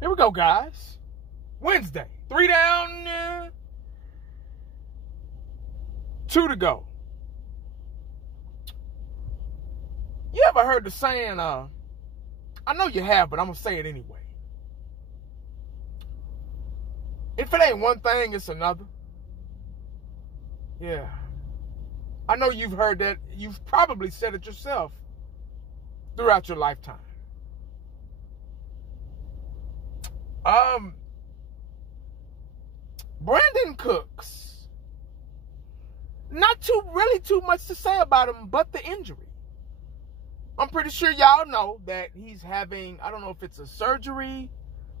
Here we go, guys. Wednesday. 3 down, 2 to go. You ever heard the saying, I know you have, but I'm going to say it anyway. If it ain't one thing, it's another. Yeah. I know you've heard that. You've probably said it yourself throughout your lifetime. Brandin Cooks. Not really too much to say about him, but the injury. I'm pretty sure y'all know that he's having, I don't know if it's a surgery,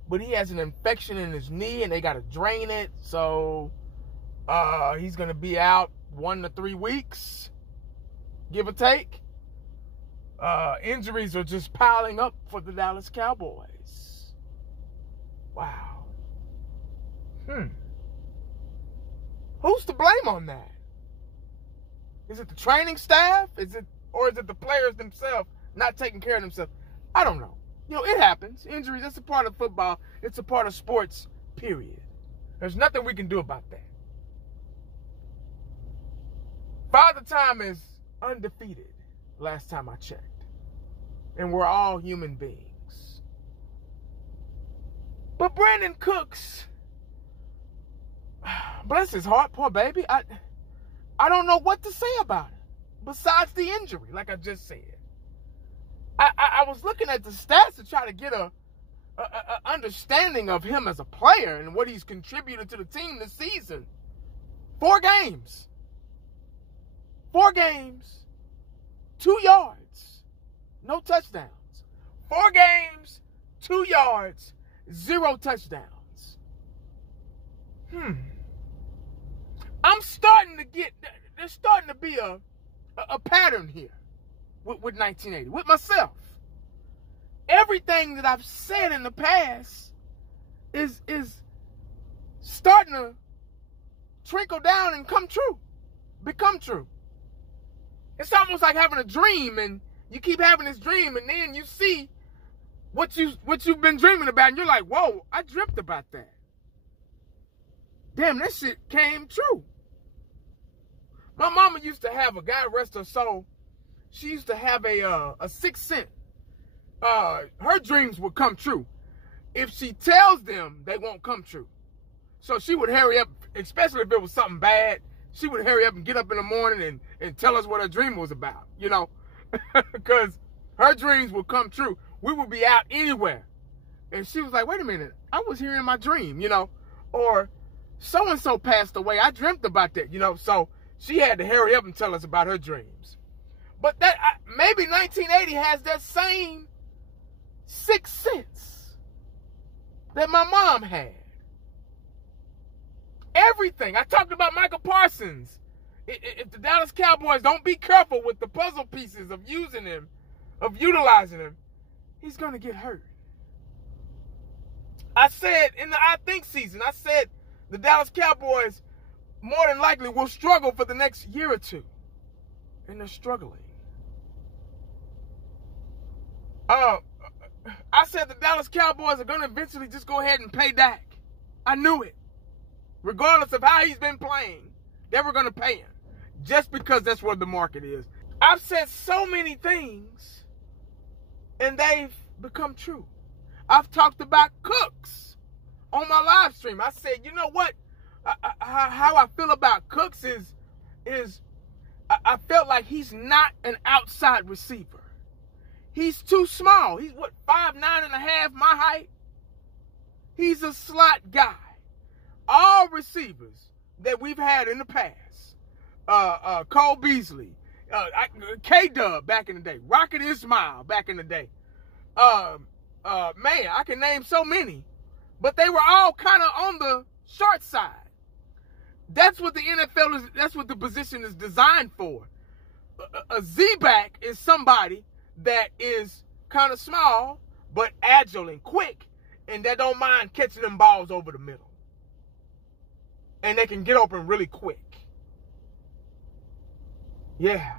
but he has an infection in his knee and they got to drain it. So he's going to be out 1 to 3 weeks, give or take. Injuries are just piling up for the Dallas Cowboys. Wow. Who's to blame on that? Is it the training staff? Or is it the players themselves not taking care of themselves? I don't know. You know, it happens. Injuries, that's a part of football. It's a part of sports, period. There's nothing we can do about that. Father Time is undefeated, last time I checked. And we're all human beings. But Brandin Cooks, bless his heart, poor baby. I don't know what to say about it besides the injury, like I just said. I was looking at the stats to try to get a understanding of him as a player and what he's contributed to the team this season. 4 games. 4 games. 2 yards. No touchdowns. 4 games. 2 yards. 0 touchdowns. I'm starting to get, there's starting to be a pattern here with 1980, with myself. Everything that I've said in the past is starting to trickle down and become true. It's almost like having a dream, and you keep having this dream, and then you see what you've been dreaming about, and you're like, whoa, I dreamt about that. Damn, that shit came true. My mama used to have, a God rest her soul, she used to have a 6th sense. Her dreams would come true. If she tells them, they won't come true. So she would hurry up, especially if it was something bad, she would hurry up and get up in the morning and tell us what her dream was about, you know, because her dreams would come true. We would be out anywhere. And she was like, wait a minute, I was here in my dream, you know, or so-and-so passed away. I dreamt about that, you know, so she had to hurry up and tell us about her dreams. But that maybe 1980 has that same 6th sense that my mom had. Everything. I talked about Michael Parsons. If the Dallas Cowboys don't be careful with the puzzle pieces of using him, of utilizing him, he's going to get hurt. I said in the I Think season, I said the Dallas Cowboys more than likely will struggle for the next year or 2. And they're struggling. I said the Dallas Cowboys are going to eventually just go ahead and pay Dak. I knew it. Regardless of how he's been playing, they were going to pay him. Just because that's where the market is. I've said so many things, and they've become true. I've talked about Cooks on my live stream. I said, you know what? How I feel about Cooks is I felt like he's not an outside receiver. He's too small. He's 5'9.5", my height. He's a slot guy. All receivers that we've had in the past, Cole Beasley, K-Dub back in the day, Rocket Ismail back in the day. Man, I can name so many, but they were all kind of on the short side. That's what the NFL is, that's what the position is designed for. A Z-back is somebody that is kind of small, but agile and quick, and that don't mind catching them balls over the middle. And they can get open really quick. Yeah.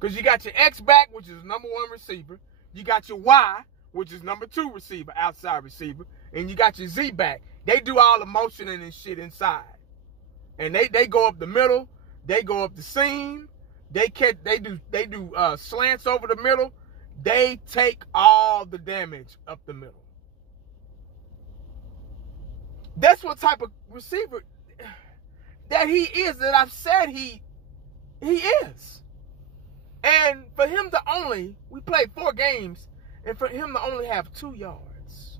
Because you got your X-back, which is the #1 receiver. You got your Y, which is number 2 receiver, outside receiver, and you got your Z back. They do all the motioning and shit inside. And they go up the middle, they go up the seam, they do slants over the middle. They take all the damage up the middle. That's what type of receiver that he is, that I've said he is. And for him to we played 4 games, and for him to only have 2 yards.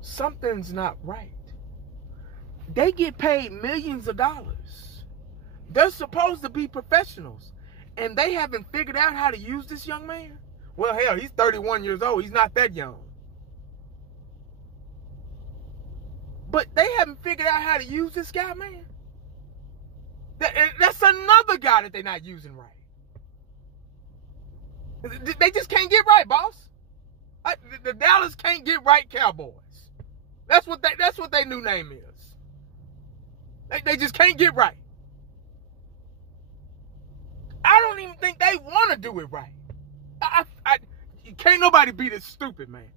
Something's not right. They get paid millions of dollars. They're supposed to be professionals, and they haven't figured out how to use this young man. Well, hell, he's 31 years old. He's not that young. But they haven't figured out how to use this guy, man. That's another guy that they're not using right. They just can't get right, boss. The Dallas can't get right Cowboys. That's what their new name is. They just can't get right. I don't even think they want to do it right. Can't nobody be this stupid, man.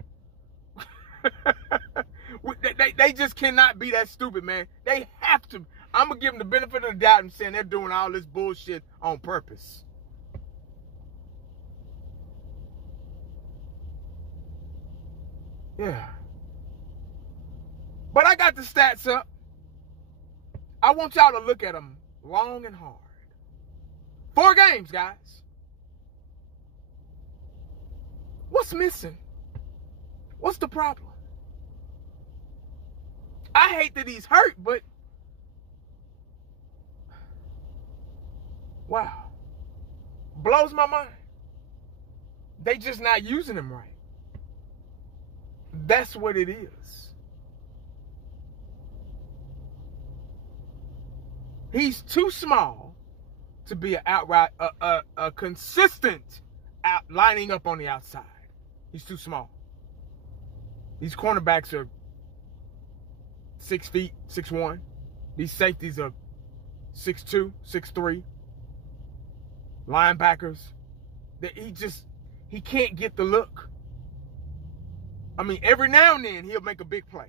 They just cannot be that stupid, man. They have to. I'm going to give them the benefit of the doubt and saying they're doing all this bullshit on purpose. Yeah. But I got the stats up. I want y'all to look at them long and hard. 4 games, guys. What's missing? What's the problem? I hate that he's hurt, but wow. Blows my mind. They just not using him right. That's what it is. He's too small to be an outright, a consistent lining up on the outside. He's too small. These cornerbacks are 6 feet, 6'1". These safeties are 6'2", 6'3". Linebackers, he can't get the look. I mean, every now and then he'll make a big play.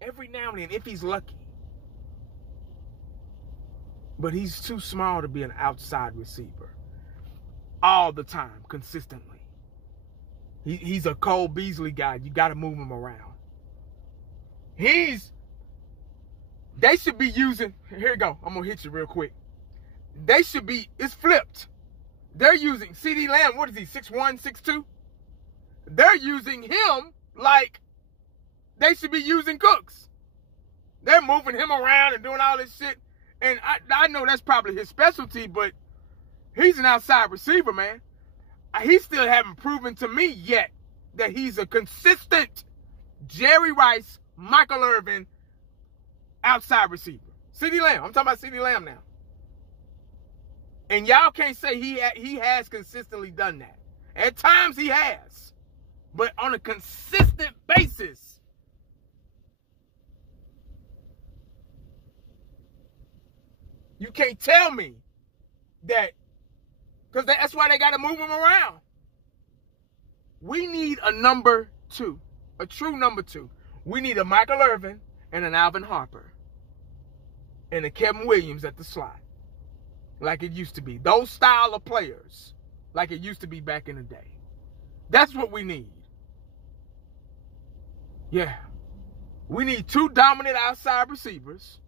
Every now and then, if he's lucky. But he's too small to be an outside receiver. All the time, consistently. He's a Cole Beasley guy. You got to move him around. They should be using, here you go. I'm going to hit you real quick. It's flipped. They're using CeeDee Lamb, what is he, 6'1", 6'2"? They're using him like they should be using Cooks. They're moving him around and doing all this shit. And I know that's probably his specialty, but he's an outside receiver, man. He still haven't proven to me yet that he's a consistent Jerry Rice, Michael Irvin outside receiver. CeeDee Lamb. I'm talking about CeeDee Lamb now. And y'all can't say he has consistently done that. At times he has. But on a consistent basis, you can't tell me that, because that's why they got to move him around. We need a number 2, a true number 2. We need a Michael Irvin and an Alvin Harper and a Kevin Williams at the slot, like it used to be. Those style of players, like it used to be back in the day. That's what we need. Yeah. We need 2 dominant outside receivers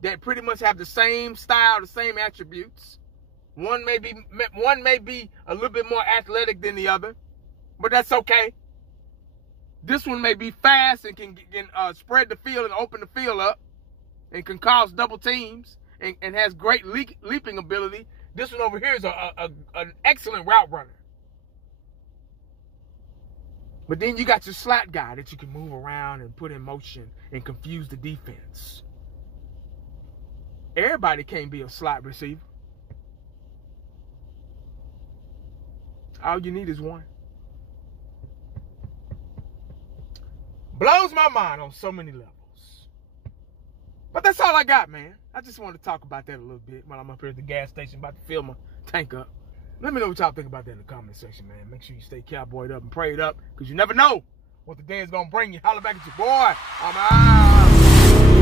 that pretty much have the same style, the same attributes. One may be a little bit more athletic than the other, but that's okay. This one may be fast and can spread the field and open the field up and can cause double teams and has great leaping ability. This one over here is an excellent route runner. But then you got your slot guy that you can move around and put in motion and confuse the defense. Everybody can't be a slot receiver. All you need is one. Blows my mind on so many levels. But that's all I got, man. I just wanted to talk about that a little bit while I'm up here at the gas station about to fill my tank up. Let me know what y'all think about that in the comment section, man. Make sure you stay cowboyed up and prayed up, because you never know what the day is going to bring you. Holla back at your boy. I'm out.